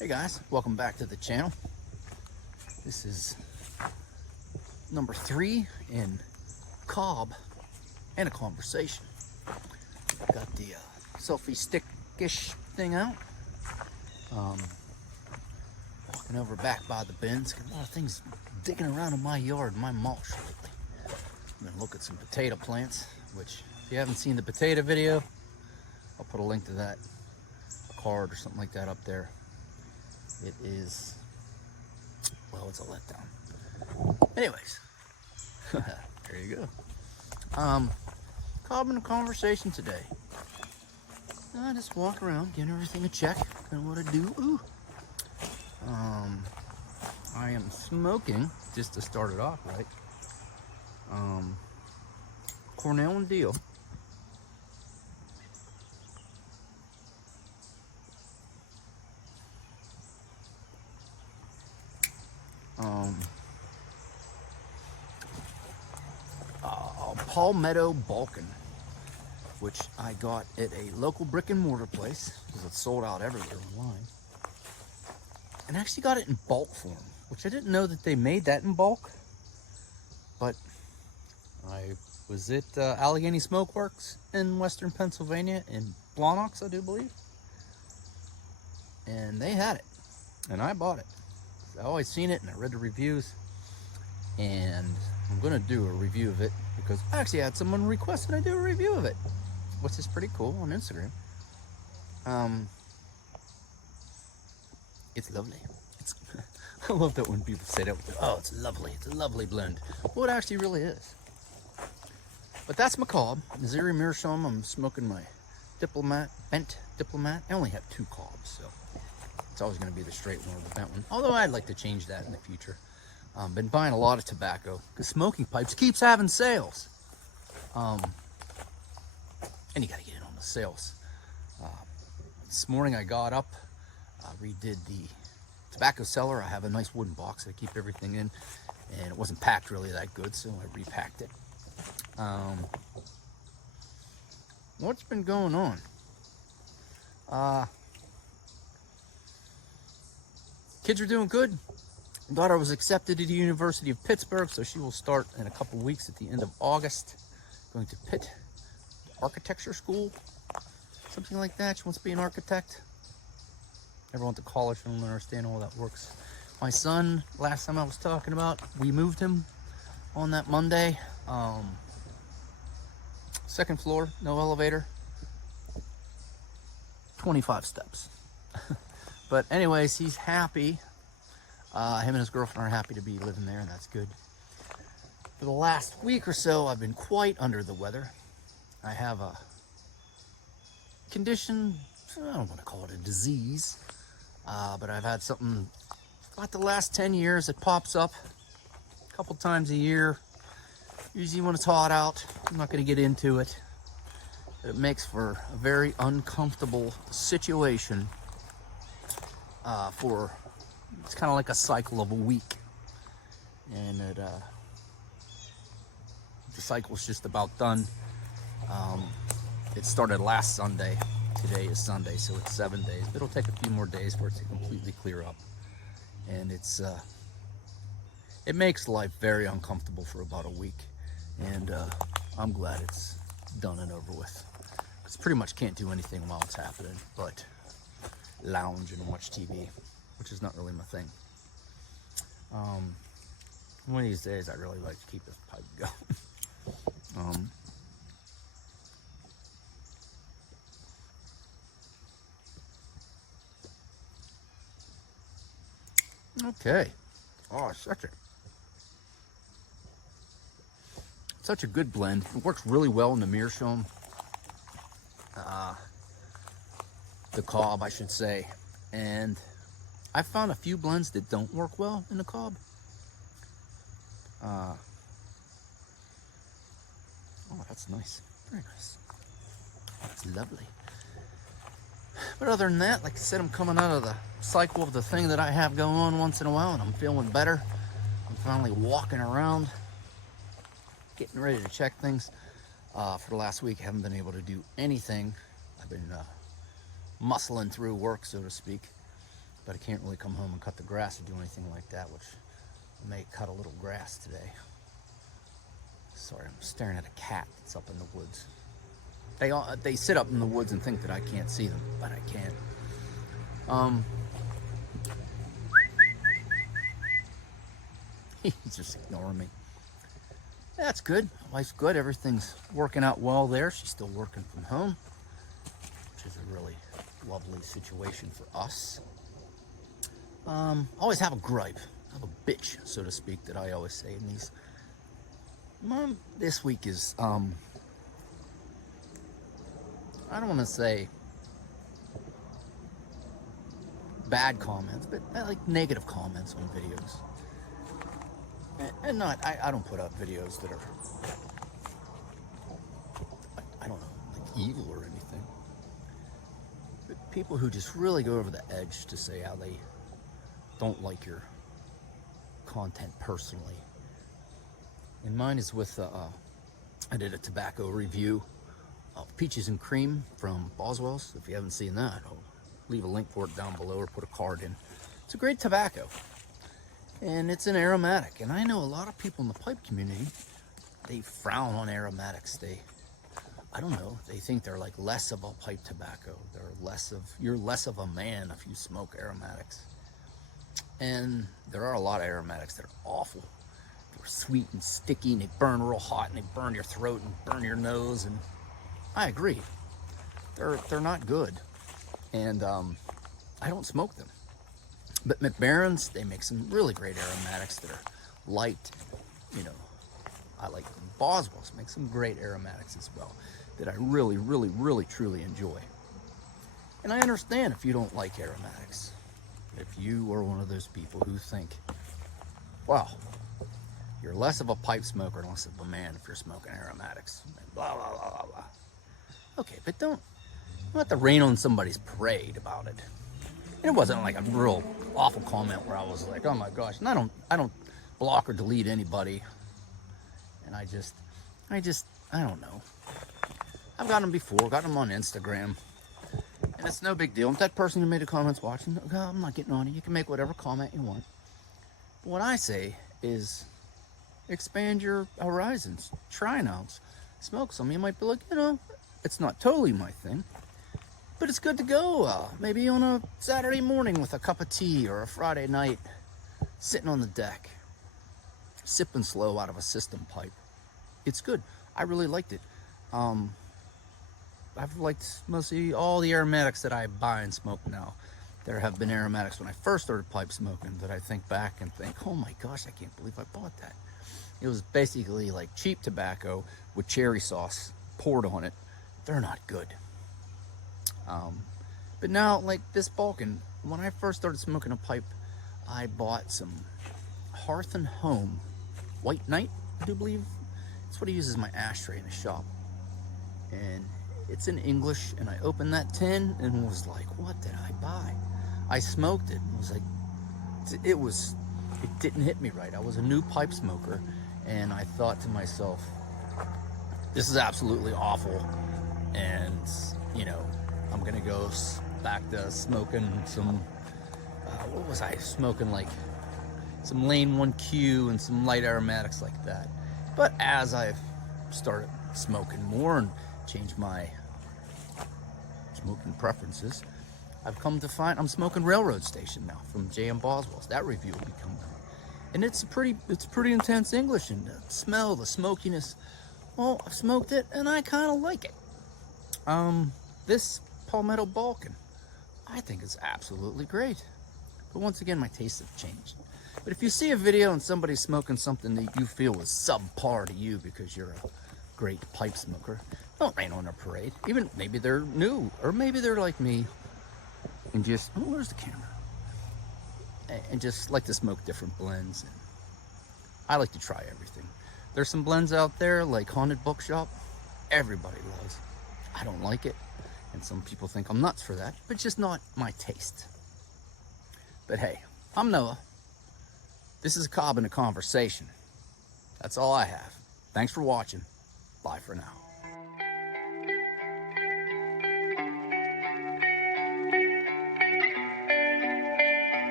Hey guys, welcome back to the channel. This is number 3 in Cobb and a conversation. Got the selfie stick-ish thing out. Walking over back by the bins. Got a lot of things digging around in my yard, my mulch lately. I'm gonna look at some potato plants, which if you haven't seen the potato video, I'll put a link to that, a card or something like that up there. It is, well, it's a letdown. Anyways, there you go. Cobb in a conversation today. I just walk around, giving everything a check, kind of what I do. Ooh. I am smoking, just to start it off right, Cornell and Deal. Palmetto Balkan, which I got at a local brick and mortar place because it's sold out everywhere online. And I actually got it in bulk form, which I didn't know that they made that in bulk. But I was at Allegheny Smoke Works in Western Pennsylvania, in Blonox, I do believe. And they had it, and I bought it. I always seen it and I read the reviews, and I'm gonna do a review of it because I actually had someone request that I do a review of it, which is pretty cool, on Instagram. It's lovely. I love that when people say that. Oh, it's lovely. It's a lovely blend. Well, it actually really is. But that's my Cobb, Missouri Meerschaum. I'm smoking my bent Diplomat. I only have 2 Cobbs, so it's always going to be the straight one or the bent one. Although I'd like to change that in the future. Been buying a lot of tobacco because Smoking Pipes keeps having sales. And you got to get in on the sales. This morning I got up, redid the tobacco cellar. I have a nice wooden box that I keep everything in, and it wasn't packed really that good, so I repacked it. What's been going on? Kids are doing good. Daughter was accepted to the University of Pittsburgh, so she will start in a couple weeks at the end of August, going to Pitt Architecture School, something like that. She wants to be an architect. Never went to college, I don't understand how that works. My son, last time I was talking about, we moved him on that Monday. 2nd floor, no elevator, 25 steps. But anyways, he's happy. Him and his girlfriend are happy to be living there, and that's good. For the last week or so, I've been quite under the weather. I have a condition, I don't want to call it a disease, but I've had something about the last 10 years. It pops up a couple times a year. Usually when it's hot out, I'm not going to get into it, but it makes for a very uncomfortable situation it's kind of like a cycle of a week, and the cycle's just about done. It started last Sunday. Today is Sunday, so it's 7 days. But it'll take a few more days for it to completely clear up, and it makes life very uncomfortable for about a week, and I'm glad it's done and over with. Because pretty much can't do anything while it's happening, but lounge and watch TV, which is not really my thing. One of these days I really like to keep this pipe going. Okay. Oh, such a good blend. It works really well in the Meerschaum. The Cobb, I should say. And I found a few blends that don't work well in the Cobb. Oh, that's nice. Very nice. That's lovely. But other than that, like I said, I'm coming out of the cycle of the thing that I have going on once in a while, and I'm feeling better. I'm finally walking around, getting ready to check things. For the last week, I haven't been able to do anything. I've been muscling through work, so to speak. but I can't really come home and cut the grass or do anything like that, which I may cut a little grass today. Sorry, I'm staring at a cat that's up in the woods. They sit up in the woods and think that I can't see them, but I can't. He's just ignoring me. That's good. Life's good. Everything's working out well there. She's still working from home, which is a really lovely situation for us. Always have a gripe. I have a bitch, so to speak, that I always say in these. Mom, this week is, I don't want to say bad comments, but like negative comments on videos. And not, I don't put up videos that are, I don't know, like evil or anything. But people who just really go over the edge to say how they don't like your content personally. And mine is with, I did a tobacco review of Peaches and Cream from Boswell's. If you haven't seen that, I'll leave a link for it down below or put a card in. It's a great tobacco. And it's an aromatic. And I know a lot of people in the pipe community, they frown on aromatics. I don't know, they think they're like less of a pipe tobacco. You're less of a man if you smoke aromatics. And there are a lot of aromatics that are awful. They're sweet and sticky and they burn real hot and they burn your throat and burn your nose. And I agree, they're not good. And I don't smoke them. But McBaron's, they make some really great aromatics that are light. You know, I like them. Boswell's make some great aromatics as well that I really, really, really, truly enjoy. And I understand if you don't like aromatics. If you are one of those people who think, well, you're less of a pipe smoker and less of a man if you're smoking aromatics. And blah, blah, blah, blah, blah. Okay, but don't have to rain on somebody's parade about it. It wasn't like a real awful comment where I was like, oh my gosh. And I don't block or delete anybody. And I don't know. I've gotten them before, gotten them on Instagram. And it's no big deal. If that person who made the comments watching, I'm not getting on it. You can make whatever comment you want. But what I say is expand your horizons. Try an ounce. Smoke some. You might be like, it's not totally my thing. But it's good to go, maybe on a Saturday morning with a cup of tea or a Friday night, sitting on the deck, sipping slow out of a system pipe. It's good. I really liked it. I've liked mostly all the aromatics that I buy and smoke now. There have been aromatics when I first started pipe smoking that I think back and think, oh my gosh, I can't believe I bought that. It was basically like cheap tobacco with cherry sauce poured on it. They're not good. But now, like this Balkan, when I first started smoking a pipe, I bought some Hearth and Home White Knight, I do believe. It's what he uses my ashtray in the shop. And it's in English, and I opened that tin and was like, what did I buy? I smoked it and was like, it didn't hit me right. I was a new pipe smoker, and I thought to myself, this is absolutely awful. And, I'm gonna go back to smoking some, what was I smoking, like some Lane 1Q and some light aromatics like that. But as I've started smoking more and changed my smoking preferences, I've come to find I'm smoking Railroad Station now from J.M. Boswell's. That review will be coming out. And it's pretty intense English, and the smell, the smokiness, well, I've smoked it and I kind of like it. This Palmetto Balkan, I think it's absolutely great. But once again, my tastes have changed. But if you see a video and somebody's smoking something that you feel was subpar to you because you're a great pipe smoker, don't rain on their parade. Even maybe they're new, or maybe they're like me and just, oh, where's the camera? And just like to smoke different blends. And I like to try everything. There's some blends out there like Haunted Bookshop. Everybody loves. I don't like it. And some people think I'm nuts for that, but it's just not my taste. But hey, I'm Noah. This is a Cobb and a Conversation. That's all I have. Thanks for watching. Bye for now.